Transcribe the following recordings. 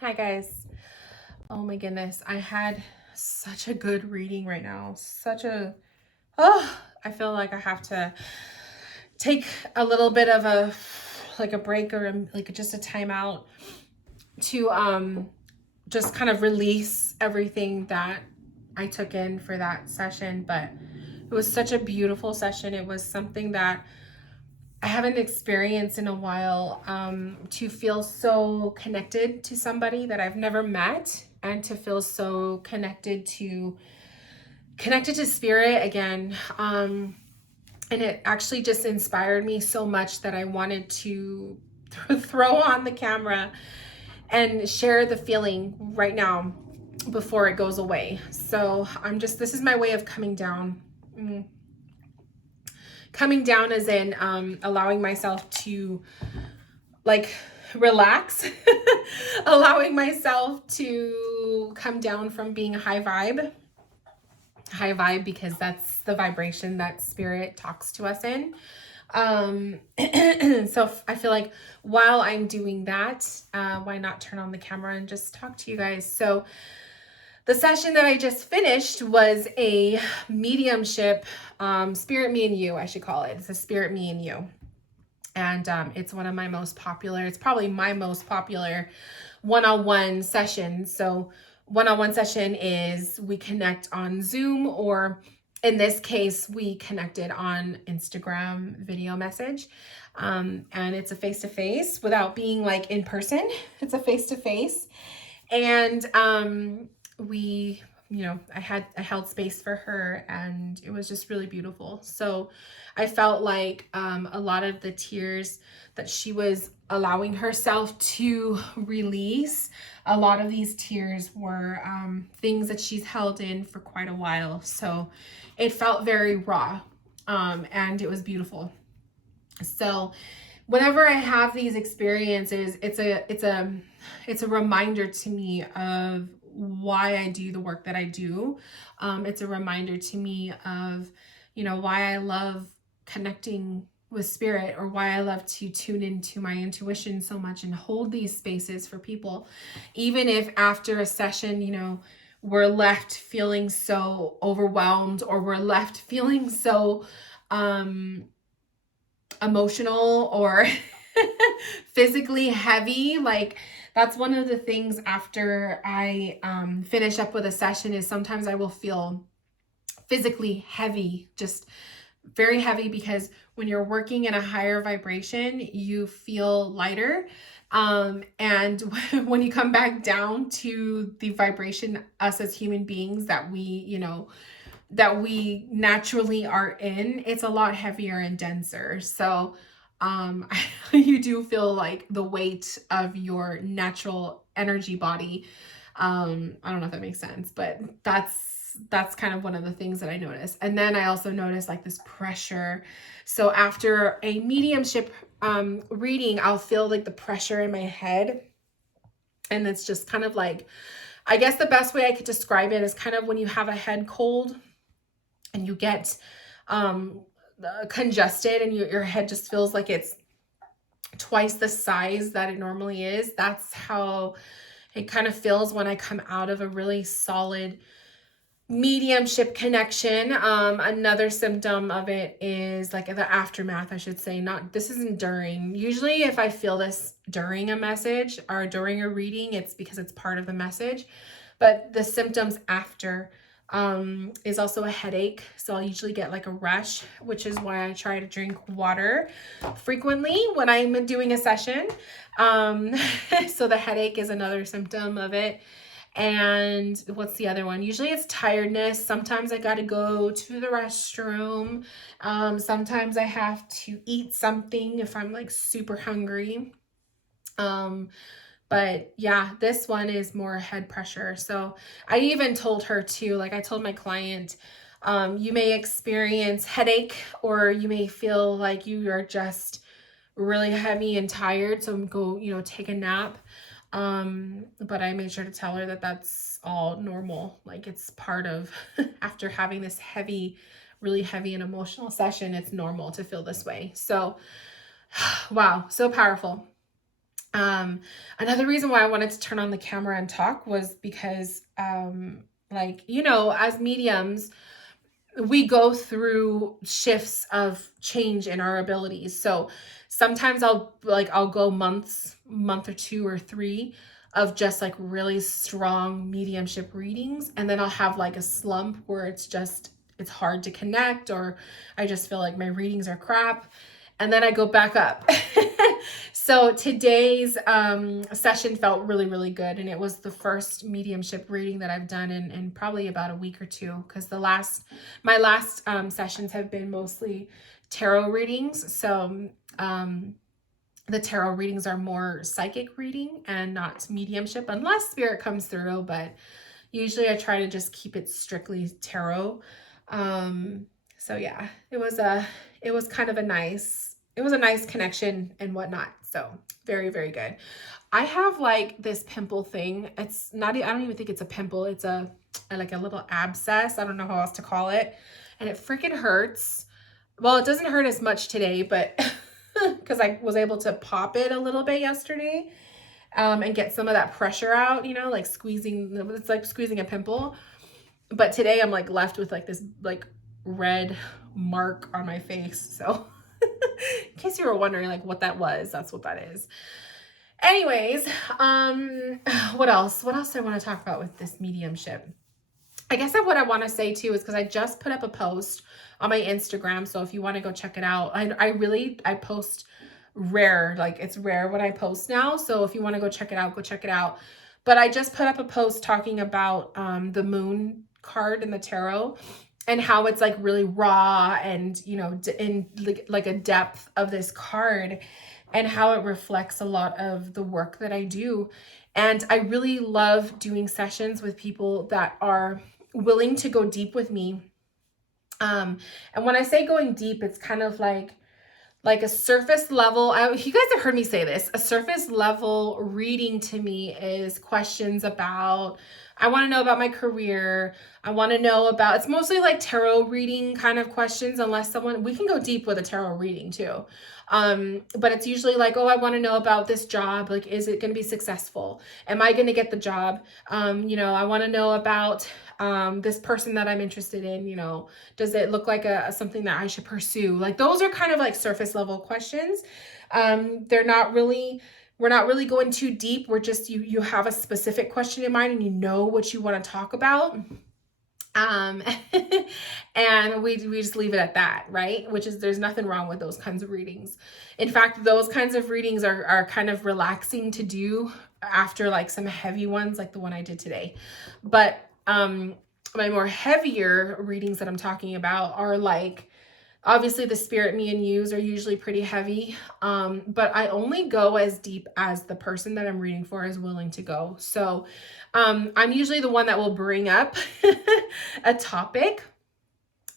Hi guys. Oh my goodness. I had such a good reading right now. I feel like I have to take a little bit of a break or like just a timeout to just kind of release everything that I took in for that session, but it was such a beautiful session. It was something that I haven't experienced in a while, to feel so connected to somebody that I've never met, and to feel so connected to spirit again. And it actually just inspired me so much that I wanted to throw on the camera and share the feeling right now before it goes away. So this is my way of coming down. Coming down as in allowing myself to like relax, allowing myself to come down from being high vibe, because that's the vibration that spirit talks to us in. So I feel like while I'm doing that, why not turn on the camera and just talk to you guys? So the session that I just finished was a mediumship, spirit me and you, I should call it. It's a spirit me and you. And it's one of my most popular, it's probably my most popular one-on-one session. So one-on-one session is we connect on Zoom, or in this case, we connected on Instagram video message. And it's a face-to-face without being like in person. It's a face-to-face. And I held space for her, and it was just really beautiful. So I felt like a lot of the tears that she was allowing herself to release, a lot of these tears were things that she's held in for quite a while. So it felt very raw, and it was beautiful. So whenever I have these experiences, it's a reminder to me of why I do the work that I do. It's a reminder to me of, why I love connecting with spirit, or why I love to tune into my intuition so much and hold these spaces for people. Even if after a session, we're left feeling so overwhelmed, or we're left feeling so emotional or physically heavy. Like, that's one of the things after I finish up with a session, is sometimes I will feel physically heavy, just very heavy, because when you're working in a higher vibration, you feel lighter. And when you come back down to the vibration, us as human beings, that we naturally are in, it's a lot heavier and denser. So you do feel like the weight of your natural energy body. I don't know if that makes sense, but that's kind of one of the things that I notice. And then I also notice like this pressure. So after a mediumship reading, I'll feel like the pressure in my head. And it's just kind of like, I guess the best way I could describe it is kind of when you have a head cold and you get congested, and your head just feels like it's twice the size that it normally is. That's how it kind of feels when I come out of a really solid mediumship connection. Another symptom of it is like the aftermath, I should say. This isn't during. Usually if I feel this during a message or during a reading, it's because it's part of the message. But the symptoms after is also a headache. So I'll usually get like a rush, which is why I try to drink water frequently when I'm doing a session. So the headache is another symptom of it. And what's the other one? Usually it's tiredness. Sometimes I got to go to the restroom. Sometimes I have to eat something if I'm like super hungry. But yeah, this one is more head pressure. So I even told her too, like I told my client, you may experience headache, or you may feel like you are just really heavy and tired. So go, take a nap. But I made sure to tell her that that's all normal. Like, it's part of, after having this really heavy and emotional session, it's normal to feel this way. So, wow, so powerful. Another reason why I wanted to turn on the camera and talk was because, like, as mediums, we go through shifts of change in our abilities. So sometimes I'll go month or two or three of just like really strong mediumship readings, and then I'll have like a slump where it's hard to connect, or I just feel like my readings are crap, and then I go back up. So today's session felt really, really good. And it was the first mediumship reading that I've done in probably about a week or two, because my last sessions have been mostly tarot readings. So the tarot readings are more psychic reading and not mediumship, unless spirit comes through. But usually I try to just keep it strictly tarot. So yeah, it was kind of a nice connection and whatnot. So very, very good. I have like this pimple thing. It's not, I don't even think it's a pimple. It's like a little abscess. I don't know how else to call it. And it freaking hurts. Well, it doesn't hurt as much today, but because I was able to pop it a little bit yesterday, and get some of that pressure out, like it's like squeezing a pimple. But today I'm like left with like this like red mark on my face. So in case you were wondering like what that was, that's what that is. Anyways, what else I want to talk about with this mediumship? I guess what I want to say too is, because I just put up a post on my Instagram, so if you want to go check it out, I post rare, like it's rare when I post now, so if you want to go check it out, go check it out. But I just put up a post talking about the moon card in the tarot, and how it's like really raw and in like a depth of this card, and how it reflects a lot of the work that I do. And I really love doing sessions with people that are willing to go deep with me. And when I say going deep, it's kind of like a surface level. You guys have heard me say this. A surface level reading to me is questions about, I want to know about my career. I want to know about, it's mostly like tarot reading kind of questions, unless we can go deep with a tarot reading too. But it's usually like, oh, I want to know about this job. Like, is it going to be successful? Am I going to get the job? I want to know about this person that I'm interested in. Does it look like something that I should pursue? Like, those are kind of like surface level questions. We're not really going too deep. We're just, you have a specific question in mind and you know what you want to talk about. And we just leave it at that, right? Which is, there's nothing wrong with those kinds of readings. In fact, those kinds of readings are kind of relaxing to do after like some heavy ones, like the one I did today. But my more heavier readings that I'm talking about are like, obviously the spirit me and yous are usually pretty heavy. But I only go as deep as the person that I'm reading for is willing to go. So I'm usually the one that will bring up a topic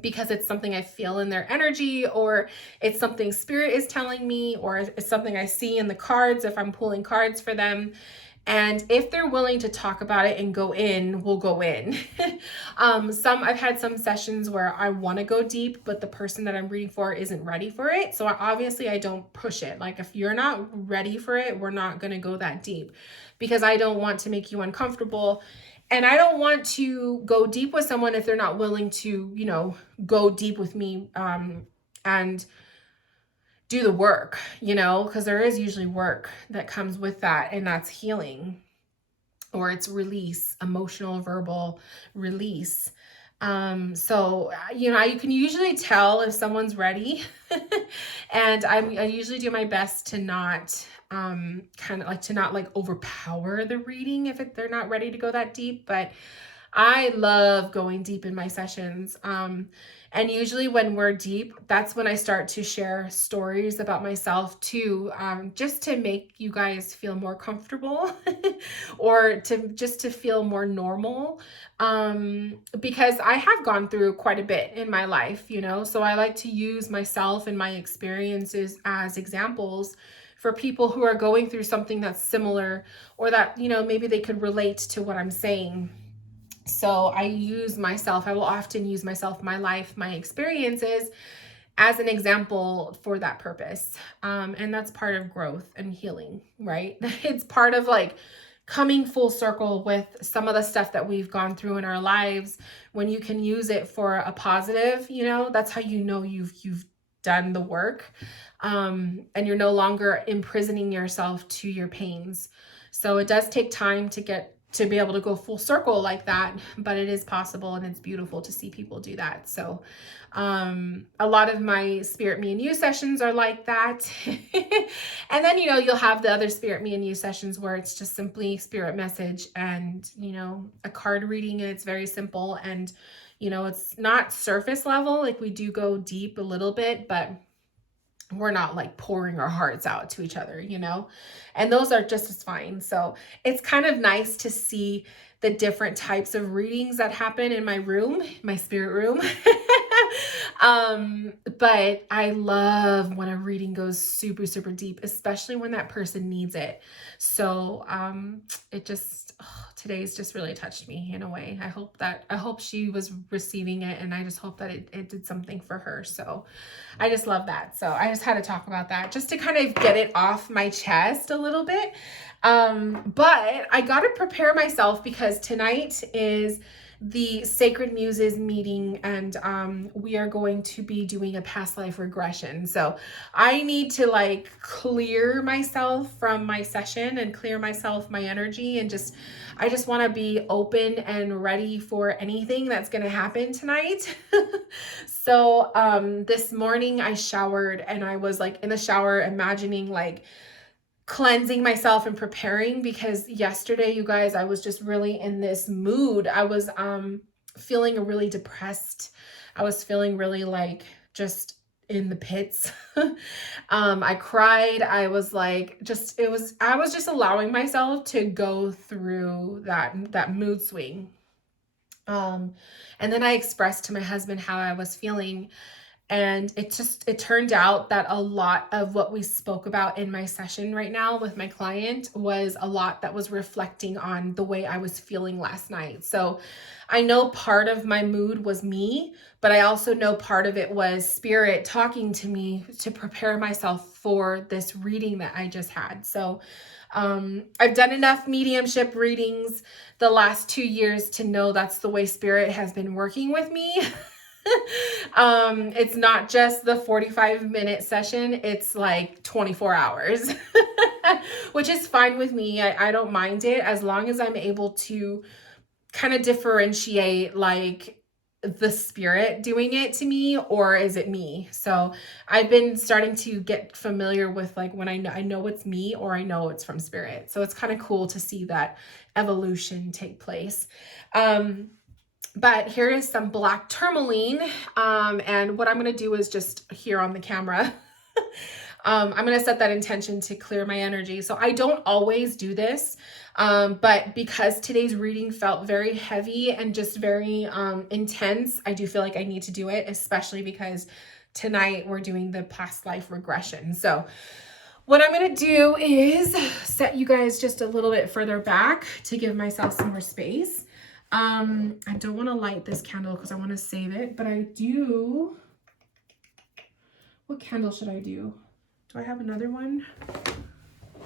because it's something I feel in their energy, or it's something spirit is telling me, or it's something I see in the cards if I'm pulling cards for them. And if they're willing to talk about it and go in, we'll go in. I've had some sessions where I want to go deep, but the person that I'm reading for isn't ready for it. So obviously I don't push it. Like, if you're not ready for it, we're not going to go that deep, because I don't want to make you uncomfortable. And I don't want to go deep with someone if they're not willing to, go deep with me, and do the work, because there is usually work that comes with that, and that's healing, or it's release, emotional, verbal release. So, you can usually tell if someone's ready. And I usually do my best to not, to not like overpower the reading if they're not ready to go that deep. But I love going deep in my sessions. And usually when we're deep, that's when I start to share stories about myself too, just to make you guys feel more comfortable or to feel more normal. Because I have gone through quite a bit in my life, so I like to use myself and my experiences as examples for people who are going through something that's similar, or that, maybe they could relate to what I'm saying. So I will often use myself, my life, my experiences as an example for that purpose. And that's part of growth and healing, right? It's part of like coming full circle with some of the stuff that we've gone through in our lives. When you can use it for a positive, you know, that's how you know you've done the work. And you're no longer imprisoning yourself to your pains. So it does take time to be able to go full circle like that, but it is possible, and it's beautiful to see people do that. So a lot of my Spirit Me and You sessions are like that. And then, you know, you'll have the other Spirit Me and You sessions where it's just simply spirit message and, you know, a card reading, and it's very simple. And, you know, it's not surface level. Like, we do go deep a little bit, but we're not like pouring our hearts out to each other, you know, and those are just as fine. So it's kind of nice to see the different types of readings that happen in my room, my spirit room. But I love when a reading goes super, super deep, especially when that person needs it. So, it just, today's just really touched me in a way. I hope she was receiving it, and I just hope that it did something for her. So I just love that. So I just had to talk about that just to kind of get it off my chest a little bit. But I got to prepare myself because tonight is the Sacred Muses meeting, and we are going to be doing a past life regression. So I need to like clear myself from my session and clear myself, my energy, and I just want to be open and ready for anything that's going to happen tonight. So this morning I showered, and I was like in the shower imagining like cleansing myself and preparing, because yesterday, you guys, I was just really in this mood. I was feeling really depressed. I was feeling really like just in the pits. I cried. I was like, I was just allowing myself to go through that mood swing. And then I expressed to my husband how I was feeling. And it turned out that a lot of what we spoke about in my session right now with my client was a lot that was reflecting on the way I was feeling last night. So I know part of my mood was me, but I also know part of it was Spirit talking to me to prepare myself for this reading that I just had. So I've done enough mediumship readings the last 2 years to know that's the way Spirit has been working with me. It's not just the 45-minute session, it's like 24 hours, which is fine with me. I don't mind it as long as I'm able to kind of differentiate like the Spirit doing it to me, or is it me? So I've been starting to get familiar with like when I know it's me, or I know it's from Spirit. So it's kind of cool to see that evolution take place. But here is some black tourmaline. And what I'm going to do is just here on the camera, I'm going to set that intention to clear my energy. So I don't always do this, but because today's reading felt very heavy and just very intense, I do feel like I need to do it, especially because tonight we're doing the past life regression. So what I'm going to do is set you guys just a little bit further back to give myself some more space. I don't want to light this candle because I want to save it, but I do. What candle should I do? Do I have another one?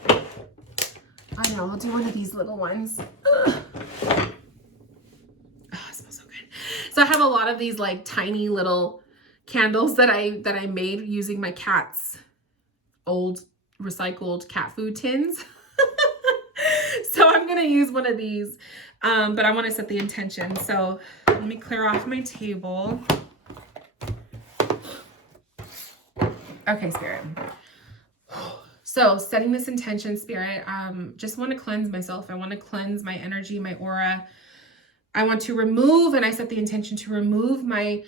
I know, I'll do one of these little ones. Ugh. Oh, it smells so good. So I have a lot of these like tiny little candles that I made using my cat's old recycled cat food tins. So I'm going to use one of these, but I want to set the intention. So let me clear off my table. Okay, Spirit. So setting this intention, Spirit, just want to cleanse myself. I want to cleanse my energy, my aura. I want to remove, and I set the intention to remove my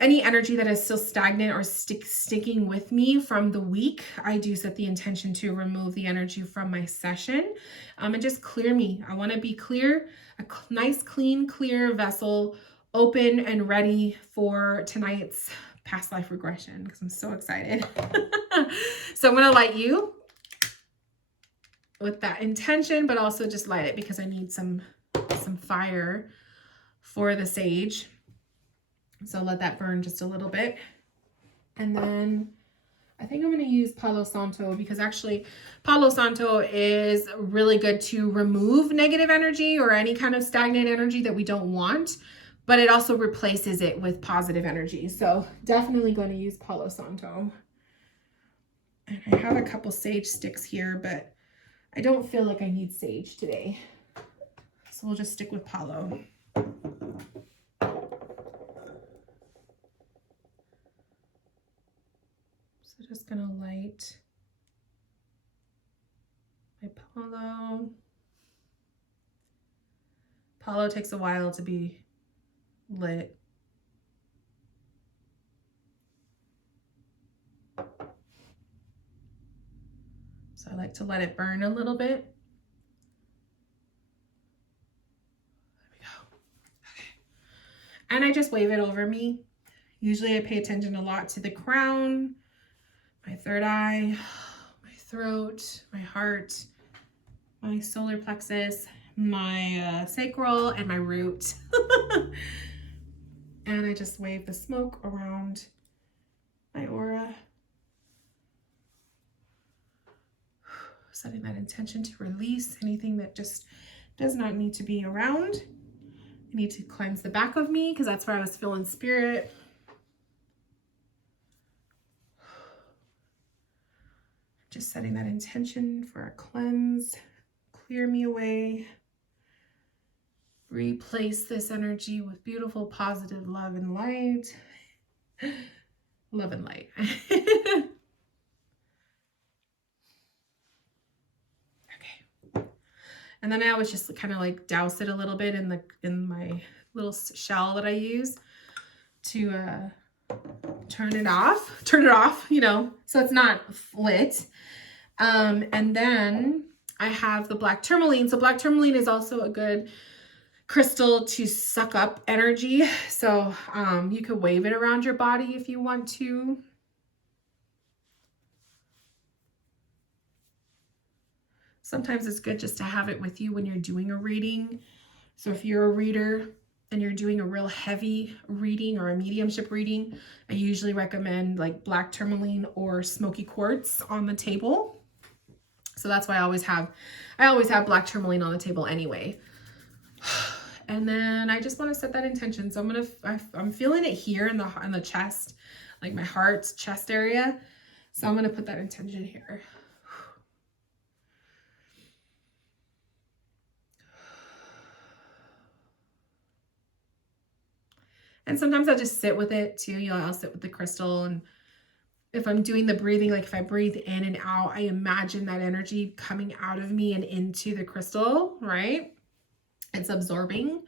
any energy that is still stagnant or sticking with me from the week. I do set the intention to remove the energy from my session and just clear me. I want to be clear, a nice, clean, clear vessel, open and ready for tonight's past life regression because I'm so excited. So I'm going to light you with that intention, but also just light it because I need some fire for the sage. So let that burn just a little bit. And then I think I'm going to use Palo Santo, because actually Palo Santo is really good to remove negative energy or any kind of stagnant energy that we don't want, but it also replaces it with positive energy. So definitely going to use Palo Santo. And I have a couple sage sticks here, but I don't feel like I need sage today. So we'll just stick with Palo. So just gonna light my Palo. Palo takes a while to be lit. So I like to let it burn a little bit. There we go. Okay. And I just wave it over me. Usually I pay attention a lot to the crown, my third eye, my throat, my heart, my solar plexus, my sacral, and my root. And I just wave the smoke around my aura, setting that intention to release anything that just does not need to be around. I need to cleanse the back of me because that's where I was feeling spirit. Just setting that intention for a cleanse, clear me away, replace this energy with beautiful, positive love and light. Love and light. Okay. And then I always just kind of like douse it a little bit in my little shell that I use to turn it off, you know, so it's not lit. And then I have the black tourmaline. So black tourmaline is also a good crystal to suck up energy. So you could wave it around your body if you want to. Sometimes it's good just to have it with you when you're doing a reading. So if you're a reader and you're doing a real heavy reading or a mediumship reading, I usually recommend like black tourmaline or smoky quartz on the table. So that's why I always have black tourmaline on the table anyway. And then I just want to set that intention. So I'm feeling it here in the chest, like my heart's chest area. So I'm going to put that intention here. And sometimes I'll just sit with it too. You know, I'll sit with the crystal, and if I'm doing the breathing, like if I breathe in and out, I imagine that energy coming out of me and into the crystal, right? It's absorbing.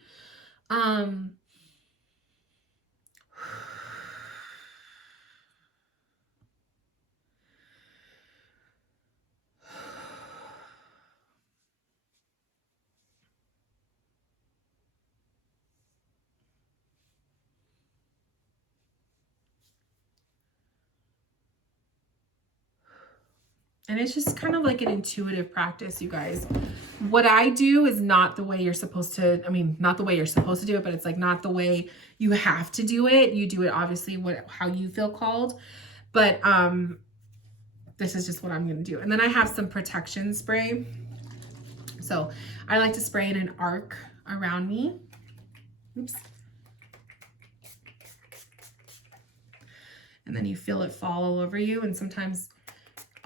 And it's just kind of like an intuitive practice, you guys. What I do is not the way you're supposed to, I mean, not the way you're supposed to do it, but it's like not the way you have to do it. You do it obviously how you feel called. But this is just what I'm going to do. And then I have some protection spray. So I like to spray in an arc around me. Oops. And then you feel it fall all over you. And sometimes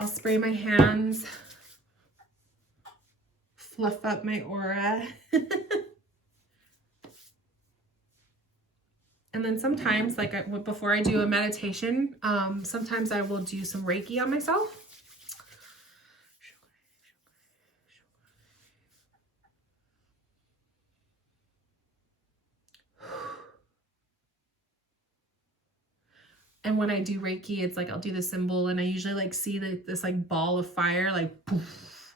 I'll spray my hands, fluff up my aura. And then sometimes, like before I do a meditation, sometimes I will do some Reiki on myself. And when I do Reiki, it's like I'll do the symbol, and I usually like see this like ball of fire like poof,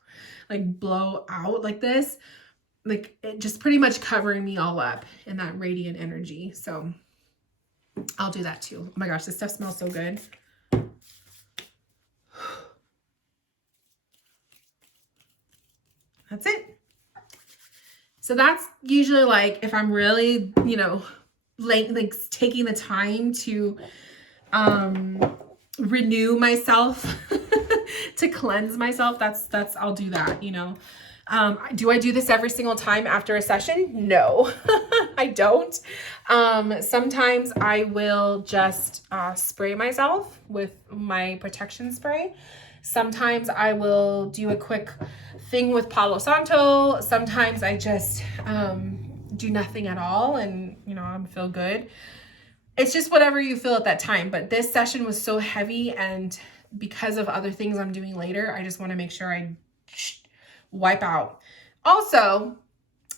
like blow out like this, like it just pretty much covering me all up in that radiant energy. So I'll do that too. Oh my gosh, this stuff smells so good. That's it. So that's usually like if I'm really, you know, like taking the time to renew myself, to cleanse myself. I'll do that, you know. Do I do this every single time after a session? No, I don't. Sometimes I will just spray myself with my protection spray. Sometimes I will do a quick thing with Palo Santo. Sometimes I just do nothing at all, and you know, I feel good. It's just whatever you feel at that time. But this session was so heavy, and because of other things I'm doing later, I just want to make sure I wipe out. Also,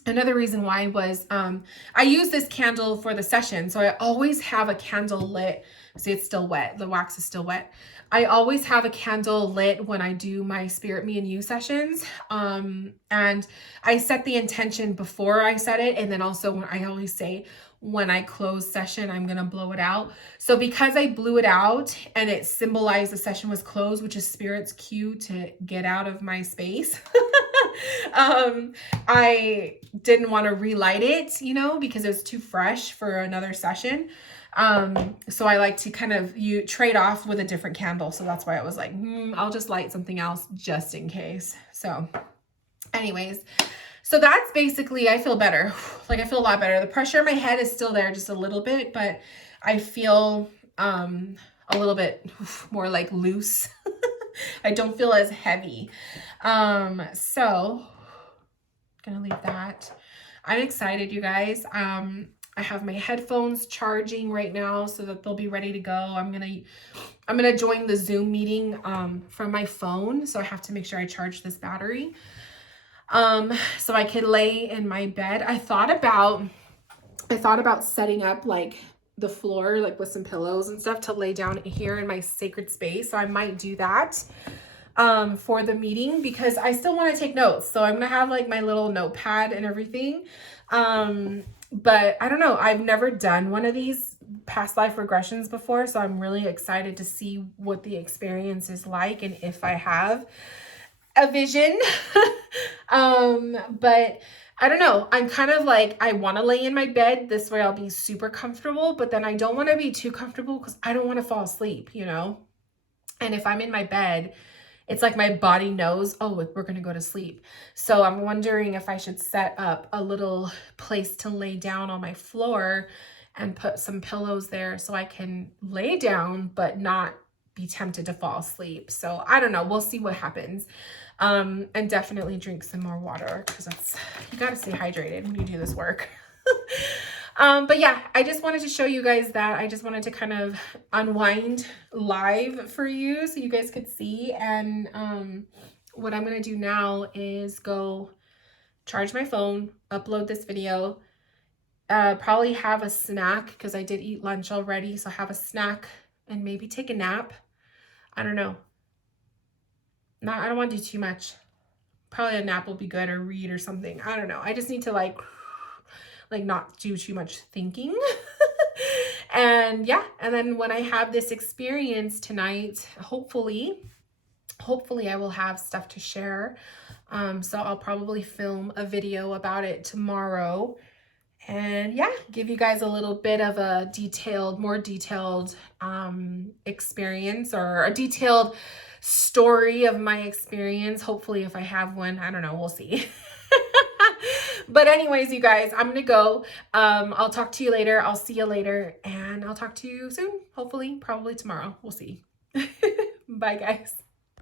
another reason why was I use this candle for the session. So I always have a candle lit. See, it's still wet. The wax is still wet. I always have a candle lit when I do my Spirit Me and You sessions. And I set the intention before I set it. And then also when I always say, when I close session, I'm going to blow it out. So because I blew it out and it symbolized the session was closed, which is Spirit's cue to get out of my space, I didn't want to relight it, you know, because it was too fresh for another session. So I like to kind of trade off with a different candle. So that's why I was like, I'll just light something else just in case. So anyways, so that's basically, I feel better. Like I feel a lot better. The pressure in my head is still there just a little bit, but I feel a little bit more like loose. I don't feel as heavy. So gonna leave that. I'm excited, you guys. I have my headphones charging right now so that they'll be ready to go. I'm gonna join the Zoom meeting from my phone, so I have to make sure I charge this battery. So I could lay in my bed. I thought about setting up like the floor, like with some pillows and stuff to lay down here in my sacred space. So I might do that for the meeting because I still want to take notes. So I'm gonna have like my little notepad and everything. But I don't know. I've never done one of these past life regressions before, so I'm really excited to see what the experience is like and if I have a vision. But I don't know. I'm kind of like, I want to lay in my bed. This way I'll be super comfortable, but then I don't want to be too comfortable because I don't want to fall asleep, you know? And if I'm in my bed, it's like my body knows, oh, we're going to go to sleep. So I'm wondering if I should set up a little place to lay down on my floor and put some pillows there so I can lay down, but not be tempted to fall asleep. So I don't know. We'll see what happens. And definitely drink some more water because you got to stay hydrated when you do this work. But yeah, I just wanted to show you guys that. I just wanted to kind of unwind live for you so you guys could see. And what I'm going to do now is go charge my phone, upload this video, probably have a snack because I did eat lunch already. So have a snack and maybe take a nap. I don't know. I don't want to do too much. Probably a nap will be good, or read or something. I don't know. I just need to like not do too much thinking. And yeah, and then when I have this experience tonight, hopefully I will have stuff to share. So I'll probably film a video about it tomorrow. And yeah, give you guys a little bit of a more detailed experience, or a detailed story of my experience. Hopefully, if I have one, I don't know, we'll see. But anyways, you guys, I'm gonna go. I'll talk to you later. I'll see you later, and I'll talk to you soon. Hopefully, probably tomorrow. We'll see. Bye, guys.